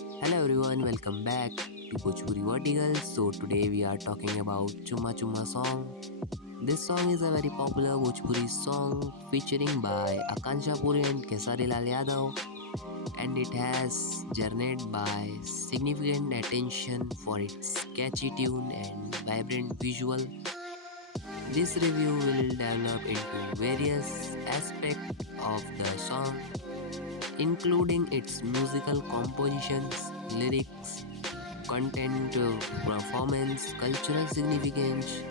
Hello everyone, welcome back to Bhojpuri Vertical. So today we are talking about Chuma Chuma song. This song is a very popular Bhojpuri song featuring by Akansha Puri and Kesari Lal Yadav, and it has garnered by significant attention for its catchy tune and vibrant visual. This review will develop into various aspects of the song, including its musical compositions, lyrics, content, performance, cultural significance,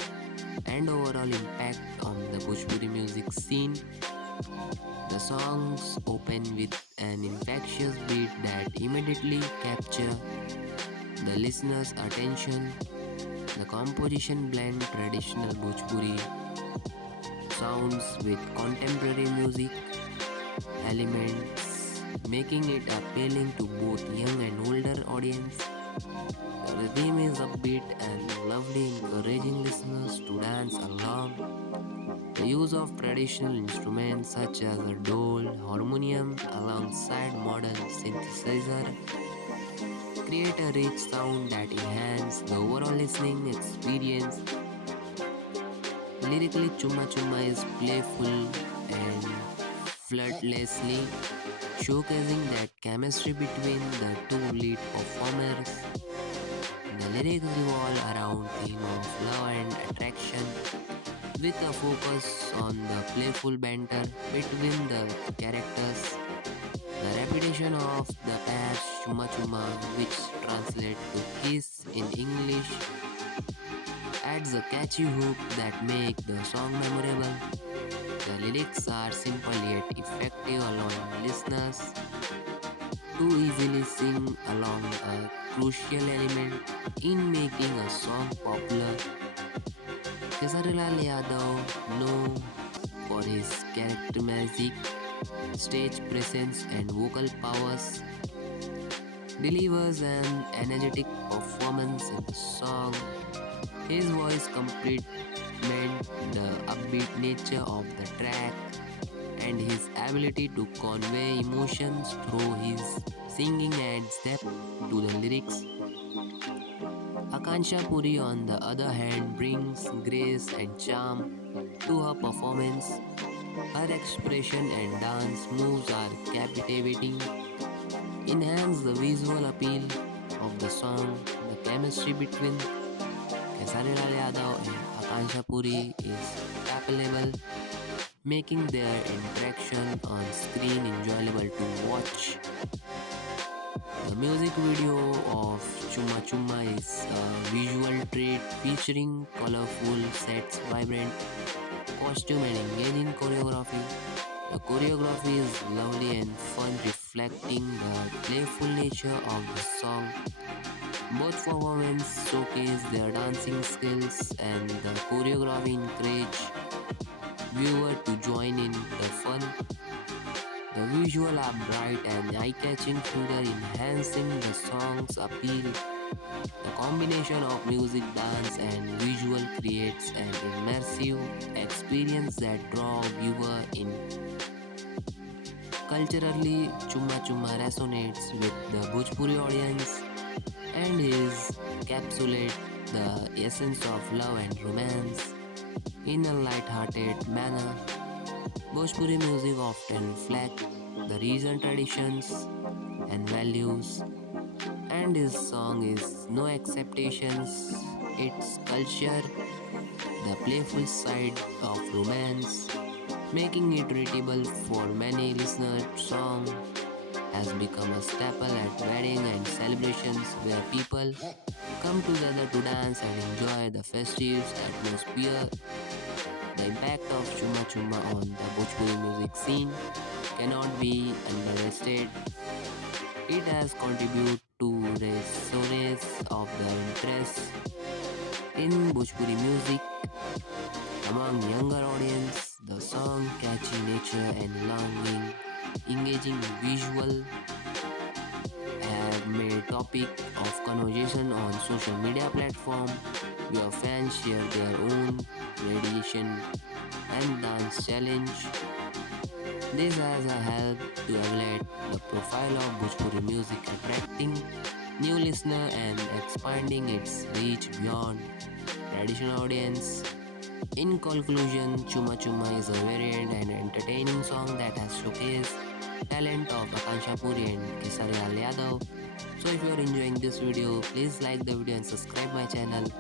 and overall impact on the Bhojpuri music scene. The songs open with an infectious beat that immediately capture the listener's attention. The composition blend traditional Bhojpuri sounds with contemporary music elements, making it appealing to both young and older audience. The rhythm is upbeat and lovely, encouraging listeners to dance along. The use of traditional instruments such as a dole, harmonium alongside modern synthesizer create a rich sound that enhance the overall listening experience. Lyrically, Chumma Chumma is playful and flirtlessly showcasing that chemistry between the two lead performers. The lyrics revolve around theme of love and attraction with a focus on the playful banter between the characters. The repetition of the pair chuma chuma, which translates to kiss in English, adds a catchy hook that make the song memorable. The lyrics are simple yet effective, allowing listeners to easily sing along, a crucial element in making a song popular. Kesarilal Yadav, known for his charismatic stage presence and vocal powers, delivers an energetic performance in the song. His voice complements the upbeat nature of the track, and his ability to convey emotions through his singing adds depth to the lyrics. Akansha Puri, on the other hand, brings grace and charm to her performance. Her expression and dance moves are captivating, enhance the visual appeal of the song. The chemistry between Kesari Lal Yadav and Akansha Puri is palpable, making their interaction on screen enjoyable to watch. The music video of Chumma Chumma is a visual treat featuring colorful sets, vibrant costume, and engaging choreography. The choreography is lovely and fun, reflecting the playful nature of the song. Both performances showcase their dancing skills, and the choreography encourage viewer to join in the fun. The visuals are bright and eye-catching, further enhancing the song's appeal. The combination of music, dance, and visual creates an immersive experience that draws viewer in. Culturally, Chumma Chumma resonates with the Bhojpuri audience and is encapsulate the essence of love and romance in a light-hearted manner. Bhojpuri music often reflects the region traditions and values, and his song is no exceptions. Its culture, the playful side of romance, making it readable for many listeners. Song has become a staple at weddings and celebrations where people come together to dance and enjoy the festive atmosphere. The impact of Chumma Chumma on the Bhojpuri music scene cannot be underestimated. It has contributed to resurgence of the interest in Bhojpuri music among younger audience. The song catchy nature and longing, engaging visual have made topic of conversation on social media platform where fans share their own rendition and dance challenge. This has a help to elevate the profile of Bhojpuri music, attracting new listener and expanding its reach beyond traditional audience. In conclusion, Chuma Chuma is a varied and entertaining song that has showcased talent of Akansha Puri and Kesarial Yadav. So if you are enjoying this video, please like the video and subscribe my channel.